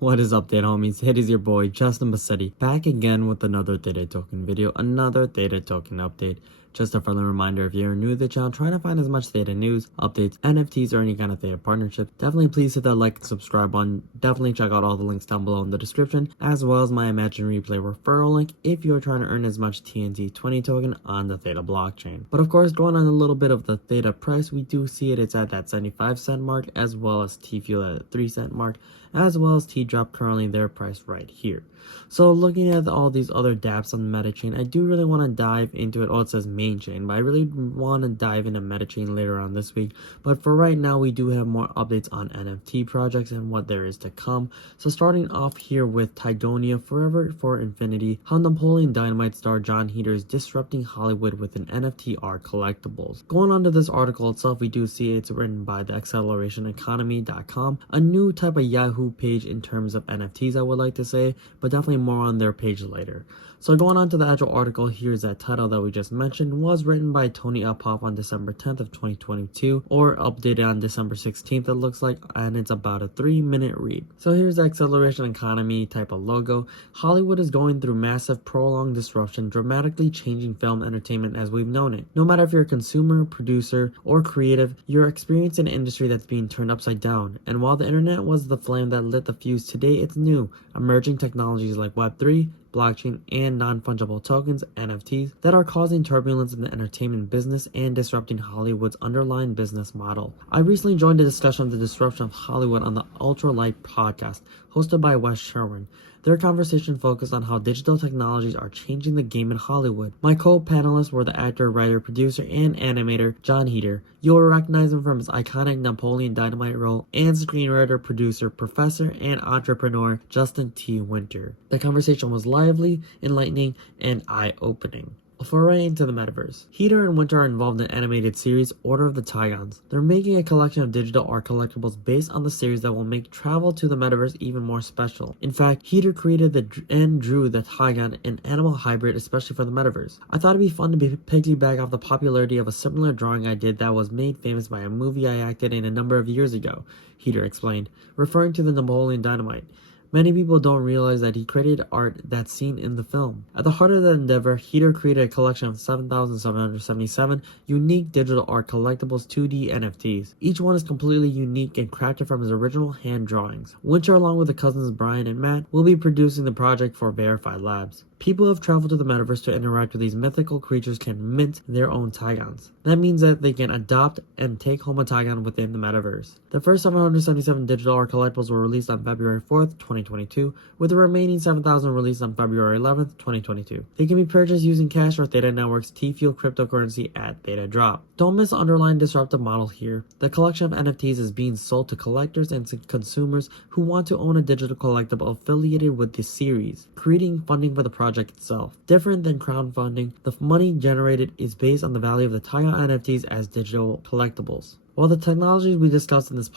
What is up, Theta homies? It is your boy Justin Bassetti back again with another Theta token video, another Theta token update. Just a friendly reminder, if you're new to the channel trying to find as much Theta news, updates, NFTs, or any kind of Theta partnership, definitely please hit that like and subscribe button. Definitely check out all the links down below in the description, as well as my Imagine Replay referral link if you're trying to earn as much TNT20 token on the Theta blockchain. But of course, going on a little bit of the Theta price, we do see it's at that 75-cent mark, as well as T-Fuel at 3-cent mark, as well as T-Drop currently their price right here. So looking at all these other dApps on the meta chain, I do really want to dive into it. Oh, it says main chain, but I really want to dive into meta chain later on this week. But for right now, we do have more updates on NFT projects and what there is to come. So starting off here with Tigonia, Forever for Infinity, how Napoleon Dynamite star John Heder is disrupting Hollywood with an NFT art collectibles. Going on to this article itself, we do see it's written by the accelerationeconomy.com, a new type of Yahoo page in terms of NFTs, I would like to say, but definitely more on their page later. So going on to the actual article, here's that title that we just mentioned, was written by Tony Uphoff on December 10th of 2022, or updated on December 16th it looks like, and it's about a 3-minute read. So here's the acceleration economy type of logo. Hollywood is going through massive prolonged disruption, dramatically changing film entertainment as we've known it. No matter if you're a consumer, producer, or creative, you're experiencing an industry that's being turned upside down. And while the internet was the flame that lit the fuse, today it's new. Emerging technologies like Web3, blockchain, and non-fungible tokens, NFTs, that are causing turbulence in the entertainment business and disrupting Hollywood's underlying business model. I recently joined a discussion of the disruption of Hollywood on the Ultralight podcast, hosted by Wes Sherwin. Their conversation focused on how digital technologies are changing the game in Hollywood. My co-panelists were the actor, writer, producer, and animator John Heder. You will recognize him from his iconic Napoleon Dynamite role, and screenwriter, producer, professor, and entrepreneur Justin T. Winter. The conversation was lively, enlightening, and eye-opening. Foray into the metaverse. Heder and Winter are involved in the animated series Order of the Tigons. They're making a collection of digital art collectibles based on the series that will make travel to the metaverse even more special. In fact, Heder created and drew the Tigon, an animal hybrid especially for the metaverse. I thought it'd be fun to piggyback off the popularity of a similar drawing I did that was made famous by a movie I acted in a number of years ago, Heder explained, referring to the Napoleon Dynamite. Many people don't realize that he created art that's seen in the film. At the heart of the endeavor, Heder created a collection of 7,777 unique digital art collectibles 2D NFTs. Each one is completely unique and crafted from his original hand drawings. Winter, along with the cousins Brian and Matt, will be producing the project for Verified Labs. People who have traveled to the metaverse to interact with these mythical creatures can mint their own Tigons. That means that they can adopt and take home a Tigon within the metaverse. The first 777 digital art collectibles were released on February 4th, 2022, with the remaining 7,000 released on February 11th, 2022. They can be purchased using Cash or Theta Network's T-Fuel cryptocurrency at Theta Drop. Don't miss the underlying disruptive model here. The collection of NFTs is being sold to collectors and to consumers who want to own a digital collectible affiliated with the series, creating funding for the project itself. Different than crowdfunding, the money generated is based on the value of the Tigon NFTs as digital collectibles. While the technologies we discussed in this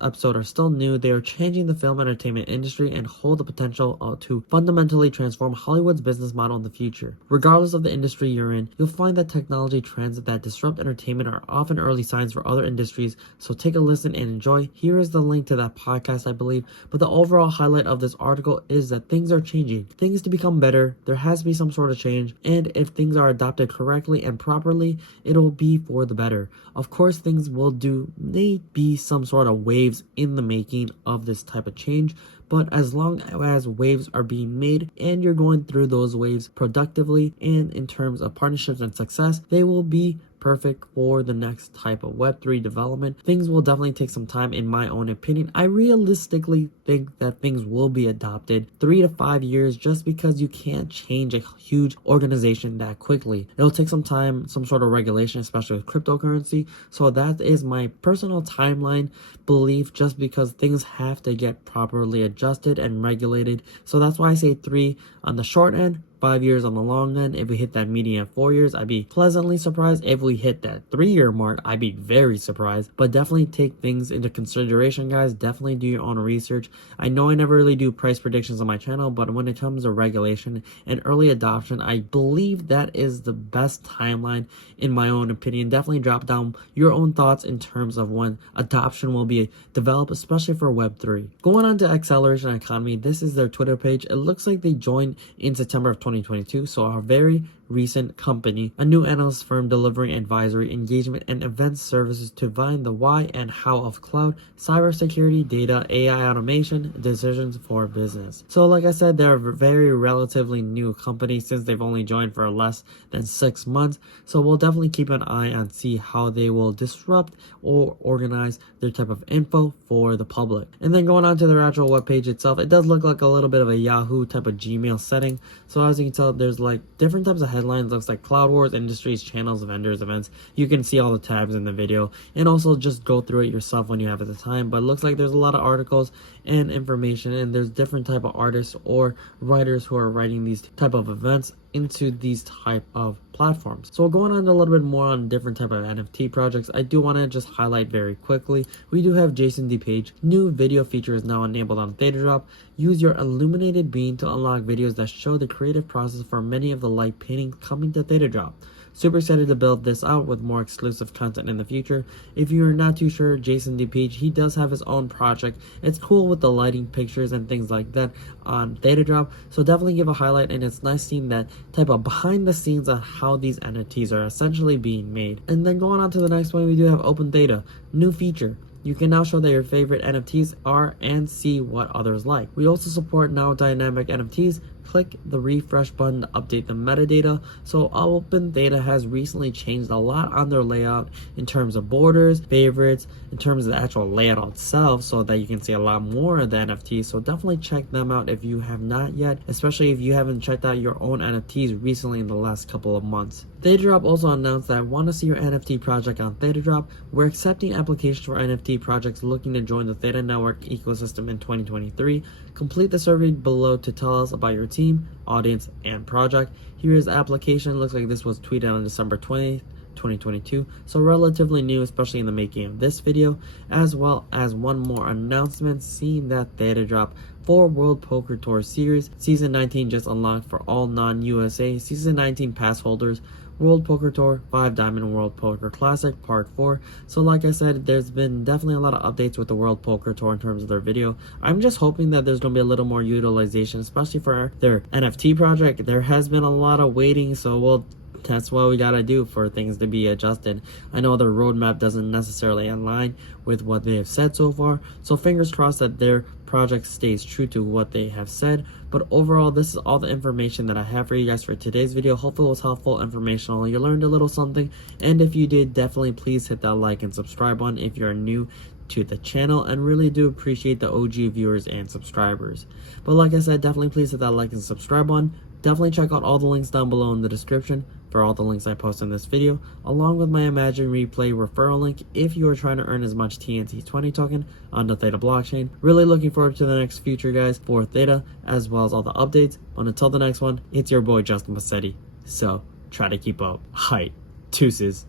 episode are still new, they are changing the film entertainment industry and hold the potential to fundamentally transform Hollywood's business model in the future. Regardless of the industry you're in, you'll find that technology trends that disrupt entertainment are often early signs for other industries, so take a listen and enjoy. Here is the link to that podcast, I believe, but the overall highlight of this article is that things are changing. Things to become better, there has to be some sort of change, and if things are adopted correctly and properly, it'll be for the better. Of course, things will may be some sort of waves in the making of this type of change, but as long as waves are being made and you're going through those waves productively and in terms of partnerships and success, they will be perfect for the next type of Web3 development. Things will definitely take some time in my own opinion. I realistically think that things will be adopted 3 to 5 years just because you can't change a huge organization that quickly. It'll take some time, some sort of regulation, especially with cryptocurrency. So that is my personal timeline belief, just because things have to get properly adjusted and regulated. So that's why I say 3 on the short end, 5 years on the long end. If we hit that median at 4 years, I'd be pleasantly surprised. If we hit that 3-year mark, I'd be very surprised. But definitely take things into consideration, guys. Definitely do your own research. I know I never really do price predictions on my channel, but when it comes to regulation and early adoption, I believe that is the best timeline in my own opinion. Definitely drop down your own thoughts in terms of when adoption will be developed, especially for Web3. Going on to Acceleration Economy, this is their Twitter page. It looks like they joined in September of 2022, so a very recent company, a new analyst firm delivering advisory, engagement, and event services to find the why and how of cloud, cybersecurity, data, AI automation, decisions for business. So like I said, they're a very relatively new company since they've only joined for less than 6 months. So we'll definitely keep an eye on see how they will disrupt or organize their type of info for the public. And then going on to their actual webpage itself, it does look like a little bit of a Yahoo type of Gmail setting. So as you can tell, there's like different types of headlines. Looks like Cloud Wars, industries, channels, vendors, events. You can see all the tabs in the video and also just go through it yourself when you have the time. But it looks like there's a lot of articles and information, and there's different type of artists or writers who are writing these type of events into these type of platforms. So going on a little bit more on different type of NFT projects, I do want to just highlight very quickly, we do have Jason DePage. New video feature is now enabled on Theta Drop. Use your illuminated beam to unlock videos that show the creative process for many of the light paintings coming to Theta Drop. Super excited to build this out with more exclusive content in the future. If you're not too sure, Jason DePage, he does have his own project. It's cool with the lighting pictures and things like that on Theta Drop. So definitely give a highlight, and it's nice seeing that type of behind the scenes of how these NFTs are essentially being made. And then going on to the next one, we do have Opentheta, new feature. You can now show that your favorite NFTs are and see what others like. We also support now dynamic NFTs. Click the refresh button to update the metadata. So Opentheta has recently changed a lot on their layout in terms of borders, favorites, in terms of the actual layout itself, so that you can see a lot more of the NFTs. So definitely check them out if you have not yet, especially if you haven't checked out your own NFTs recently in the last couple of months. Thetadrop also announced that want to see your NFT project on Thetadrop. We're accepting applications for NFT projects looking to join the Theta network ecosystem in 2023. Complete the survey below to tell us about your team, audience, and project. Here is the application. Looks like this was tweeted on December 20th, 2022, so relatively new, especially in the making of this video, as well as one more announcement, seeing that Theta Drop 4 World Poker Tour Series Season 19 just unlocked for all non-USA Season 19 pass holders. World Poker Tour 5 Diamond World Poker Classic Part 4. So like I said, there's been definitely a lot of updates with the World Poker Tour in terms of their video. I'm just hoping that there's going to be a little more utilization, especially for their NFT project. There has been a lot of waiting, so that's what we gotta do for things to be adjusted. I know the roadmap doesn't necessarily align with what they have said so far, so fingers crossed that their project stays true to what they have said. But overall, this is all the information that I have for you guys for today's video. Hopefully it was helpful, informational, you learned a little something, and if you did, definitely please hit that like and subscribe button if you're new to the channel, and really do appreciate the OG viewers and subscribers. But like I said, definitely please hit that like and subscribe button. Definitely check out all the links down below in the description for all the links I post in this video, along with my Imagine Replay referral link if you are trying to earn as much TNT20 token on the Theta blockchain. Really looking forward to the next future, guys, for Theta, as well as all the updates. But until the next one, it's your boy Justin Massetti. So try to keep up. Hype. Deuces.